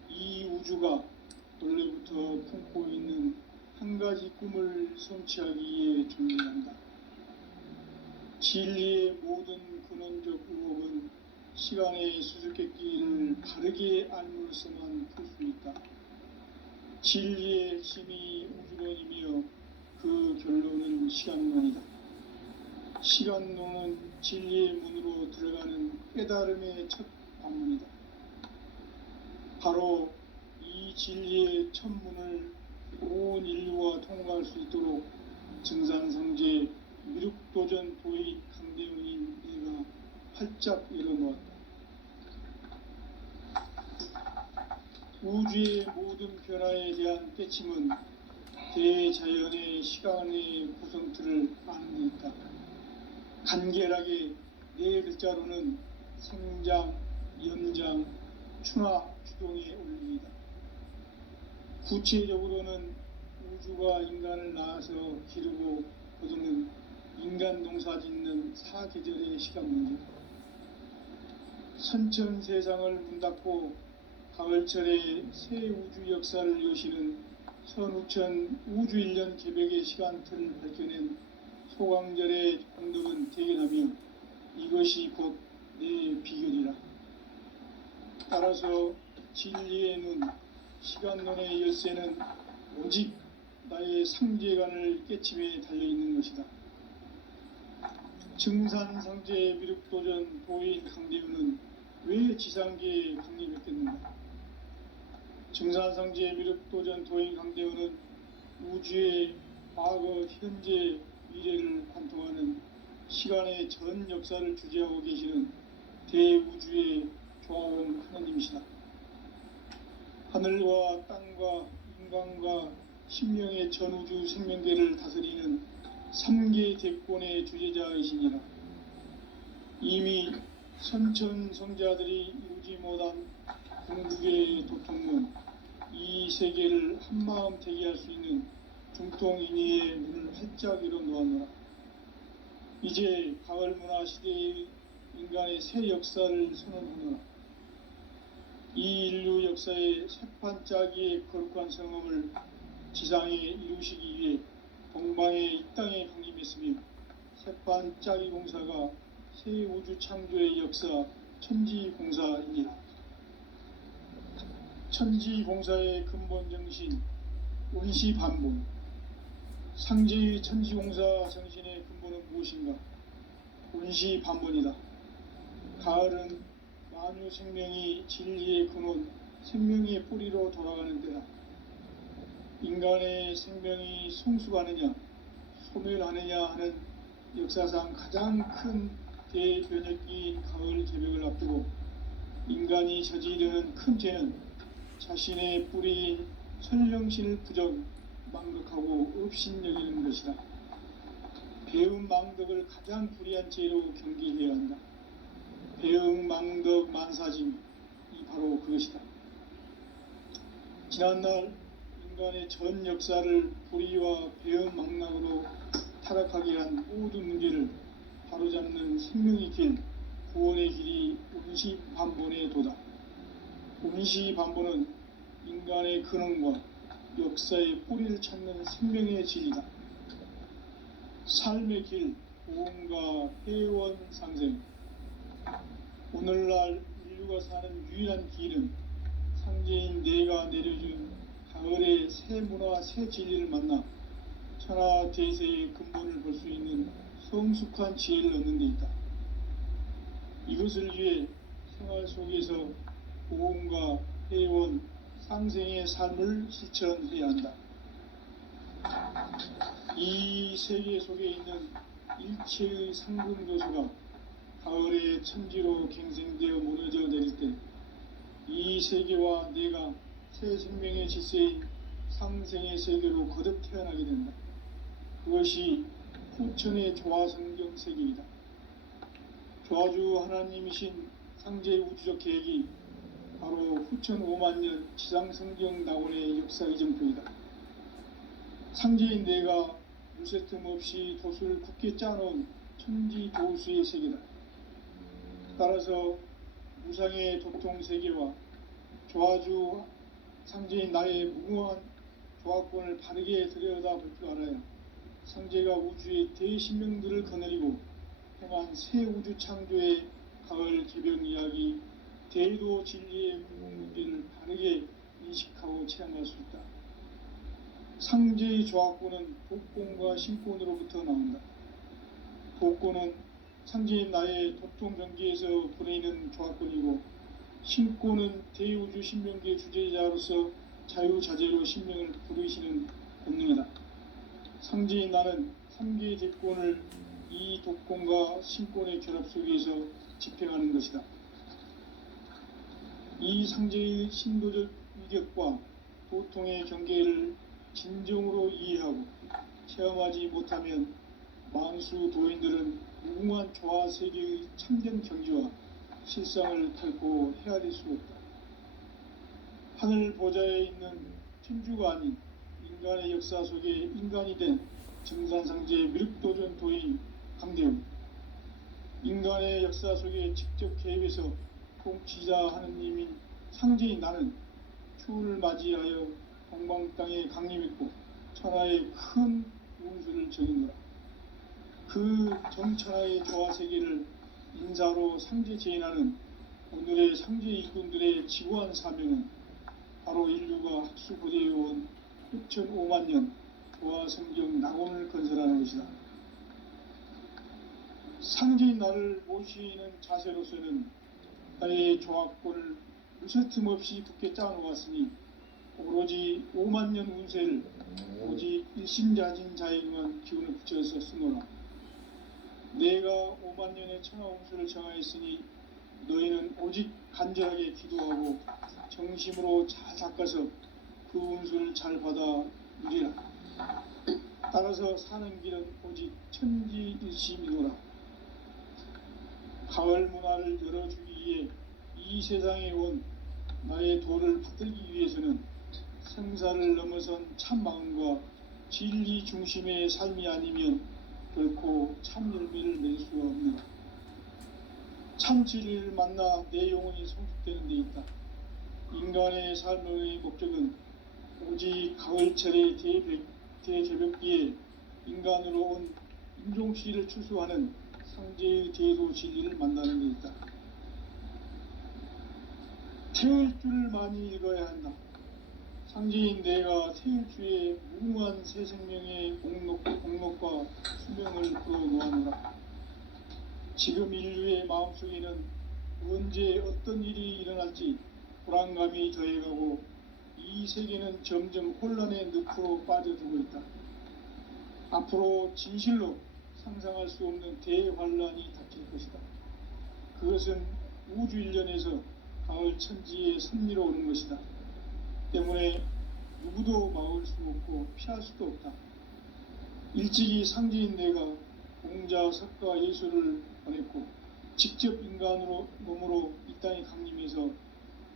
이 우주가 원래부터 품고 있는 한 가지 꿈을 성취하기 위해 존재한다. 진리의 모든 근원적 의혹은 시간의 수수께끼를 바르게 알므로서만 풀 수 있다. 진리의 핵심이 우주론이며 그 결론은 시간론이다. 시간론은 진리의 문으로 들어가는 깨달음의 첫 관문이다. 바로 이 진리의 첫 문을 온 인류가 통과할 수 있도록 증산성제 미륵도전 도의 강대웅인 내가 활짝 열어놓았다. 우주의 모든 변화에 대한 깨침은 대자연의 시간의 구성틀을 아는 데 있다. 간결하게 네 글자로는 생장, 연장, 충화, 주동의 원리이다. 구체적으로는 우주가 인간을 낳아서 기르고 거두는 인간 농사 짓는 사계절의 시간 문제. 선천 세상을 문 닫고 가을철에 새 우주 역사를 여시는 선우천 우주일년 개벽의 시간틀을 밝혀낸 소강절의 공덕은 대견하며 이것이 곧 내 비결이라. 따라서 진리의 눈, 시간론의 열쇠는 오직 나의 상제관을 깨침에 달려있는 것이다. 증산상제 미륵도전 도인 강대우는 왜 지상계에 강림했겠는가? 증산상제 미륵도전 도인 강대우는 우주의 과거, 현재, 미래를 관통하는 시간의 전 역사를 주재하고 계시는 대우주의 조화원 하나님이시다. 하늘과 땅과 인간과 신명의 전우주 생명계를 다스리는 3개 대권의 주재자이시니라. 이미 선천성자들이 이루지 못한 궁극의 도통문, 이 세계를 한마음 되게 할 수 있는 중통인의의 문을 활짝 열어놓았노라. 이제 가을 문화 시대의 인간의 새 역사를 선언하노라. 이 인류 역사의 새판짜기의 거룩한 성험을 지상에 이루시기 위해 동방의 이 땅에 강림했으며 태판 짜기 공사가 새 우주 창조의 역사 천지공사입니다. 천지공사의 근본 정신 원시반본. 상제의 천지공사 정신의 근본은 무엇인가? 원시반본이다. 가을은 만유 생명이 진리의 근원, 생명의 뿌리로 돌아가는 때다. 인간의 생명이 성숙하느냐 소멸하느냐 하는 역사상 가장 큰 대변혁기인 가을 개벽을 앞두고 인간이 저지르는 큰 죄는 자신의 뿌리인 설령신을 부정 망덕하고 업신여기는 것이다. 배음 망덕을 가장 불의한 죄로 경계해야 한다. 배음 망덕 만사짐이 바로 그것이다. 지난날 인간의 전 역사를 불의와 배음 망락으로 타락하게 한 모든 문제를 바로잡는 생명의 길, 구원의 길이 원시반본의 도다. 원시반본은 인간의 근원과 역사의 뿌리를 찾는 생명의 진리다. 삶의 길, 보험과 회원 상생. 오늘날 인류가 사는 유일한 길은 상제인 내가 내려준 가을의 새 문화, 새 진리를 만나 천하 대세의 근본을 볼 수 있는 성숙한 지혜를 얻는 데 있다. 이것을 위해 생활 속에서 보험과 회원, 상생의 삶을 실천해야 한다. 이 세계 속에 있는 일체의 상근교수가 가을의 천지로 갱생되어 무너져 내릴 때 이 세계와 내가 새 생명의 질서인 상생의 세계로 거듭 태어나게 된다. 그것이 후천의 조화성경 세계이다. 조화주 하나님이신 상제의 우주적 계획이 바로 후천 5만년 지상성경 낙원의 역사 이정표이다. 상제인 내가 물새틈 없이 도수를 굳게 짜놓은 천지도수의 세계다. 따라서 무상의 도통 세계와 조화주 상제인 나의 무궁한 조화권을 바르게 들여다볼 줄 알아야 상제가 우주의 대신명들을 거느리고 행한 새 우주 창조의 가을 개변 이야기, 대도 진리의 궁극 문제를 바르게 인식하고 체험할 수 있다. 상제의 조화권은 독권과 신권으로부터 나온다. 독권은 상제인 나의 도통 경계에서 보내는 조화권이고, 신권은 대우주 신명계 주제자로서 자유자재로 신명을 부르시는 본능이다. 상제인 나는 3개의 대권을 이 독권과 신권의 결합 속에서 집행하는 것이다. 이 상제의 신도적 위격과 도통의 경계를 진정으로 이해하고 체험하지 못하면 만수 도인들은 무궁한 조화 세계의 참된 경지와 실상을 결코 헤아릴 수 없다. 하늘 보좌에 있는 천주가 아닌 인간의 역사 속에 인간이 된 정산상제의 미륵도전 도인 강대웅, 인간의 역사 속에 직접 개입해서 통치자 하느님인 상제인 나는 추운을 맞이하여 동방 땅에 강림했고 천하의 큰 운수를 정인노라. 그 정천하의 조화 세계를 인사로 상제 제인하는 오늘의 상제 일꾼들의 지구한 사명은 바로 인류가 학수고대해온 6,500년 조화성경 낙원을 건설하는 것이다. 상제인 나를 모시는 자세로서는 나의 조화권을 무쇠틈 없이 굳게 짜놓았으니 오로지 5만년 운세를 오직 일심자진 자에게만 기운을 붙여서 쓰노라. 내가 5만년의 천하 운수를 정하였으니 너희는 오직 간절하게 기도하고 정심으로 잘 닦아서 그 운수를 잘 받아 누리라. 따라서 사는 길은 오직 천지일심이노라. 가을 문화를 열어주기 위해 이 세상에 온 나의 도를 받들기 위해서는 생사를 넘어선 참 마음과 진리 중심의 삶이 아니면 결코 참 열매를 맺을 수가 없느라. 참 진리를 만나 내 영혼이 성숙되는 데 있다. 인간의 삶의 목적은 오직 가을철의 대개벽기에 인간으로 온 윤종씨를 추수하는 상제의 대도 진리를 만나는 데 있다. 태일주를 많이 읽어야 한다. 상제인 내가 태일주의 무궁한 새 생명의 공록과 수명을 풀어놓아노라. 지금 인류의 마음속에는 언제 어떤 일이 일어날지 불안감이 더해가고 이 세계는 점점 혼란의 늪으로 빠져들고 있다. 앞으로 진실로 상상할 수 없는 대환란이 닥칠 것이다. 그것은 우주 일련에서 가을 천지에 섭리로 오는 것이다. 때문에 누구도 막을 수 없고 피할 수도 없다. 일찍이 상제인 내가 공자, 석가, 예수를 보냈고 직접 인간으로 몸으로 이 땅에 강림해서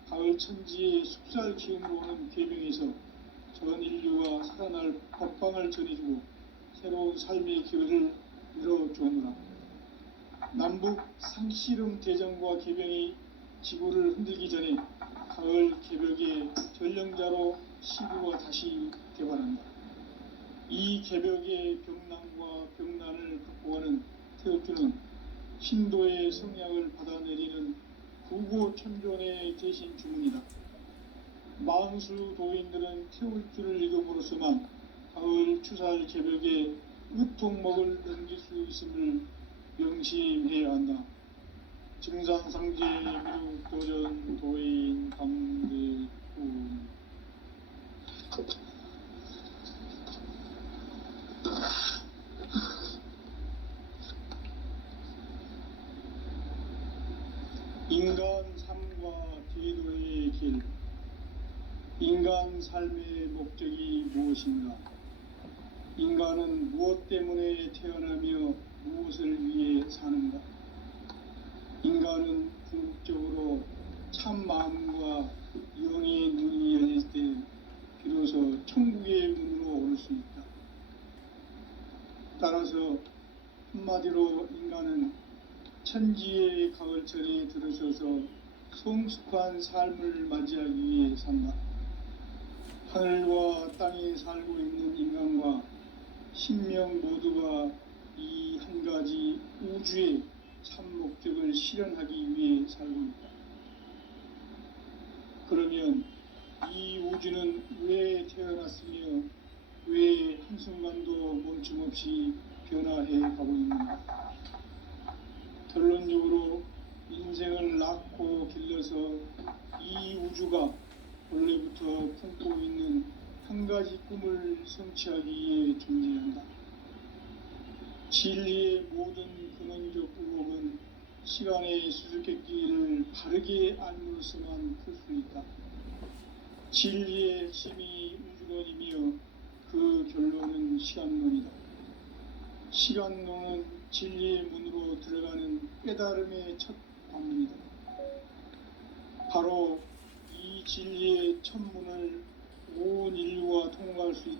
가을 천지의 숲살 기운으로 오는 계명에서 전 인류가 살아날 법방을 전해주고 새로운 삶의 기회를 열어주오노라. 남북 상씨름 대전과 계병이 지구를 흔들기 전에 가을 개벽의 전령자로 시구가 다시 개발한다. 이 개벽의 병난과 병난을 극복하는 태엽주는 신도의 성약을 받아내리는 구고천존의 대신 주문이다. 만수 도인들은 태울주를 읽음으로써만 가을 추살 개벽의 으통목을 넘길 수 있음을 명심해야 한다. 증산상제 미륵 도전 도인 감대군. 인간 삶과 제도의 길. 인간 삶의 목적이 무엇인가? 인간은 무엇 때문에 태어나며 무엇을 위해 사는가? 인간은 궁극적으로 참 마음과 영의 눈이 열릴 때 비로소 천국의 문으로 올 수 있다. 따라서 한마디로 인간은 천지의 가을철에 들어서서 성숙한 삶을 맞이하기 위해 산다. 하늘과 땅에 살고 있는 인간과 신명 모두가 이 한 가지 우주의 참 목적을 실현하기 위해 살고 있다. 그러면 이 우주는 왜 태어났으며 왜 한순간도 멈춤없이 변화해 가고 있는가? 결론적으로 인생을 낳고 길러서 이 우주가 원래부터 품고 있는 한 가지 꿈을 성취하기 위해 존재한다. 진리의 모든 근원적 의혹은 시간의 수수께끼를 바르게 알므로서만 풀 수 있다. 진리의 핵심이 우주론이며 그 결론은 시간론이다. 시간론은 진리의 문으로 들어가는 깨달음의 첫 관문이다. 바로 이 진리의 첫 문을 온 인류가 통과할 수 있도록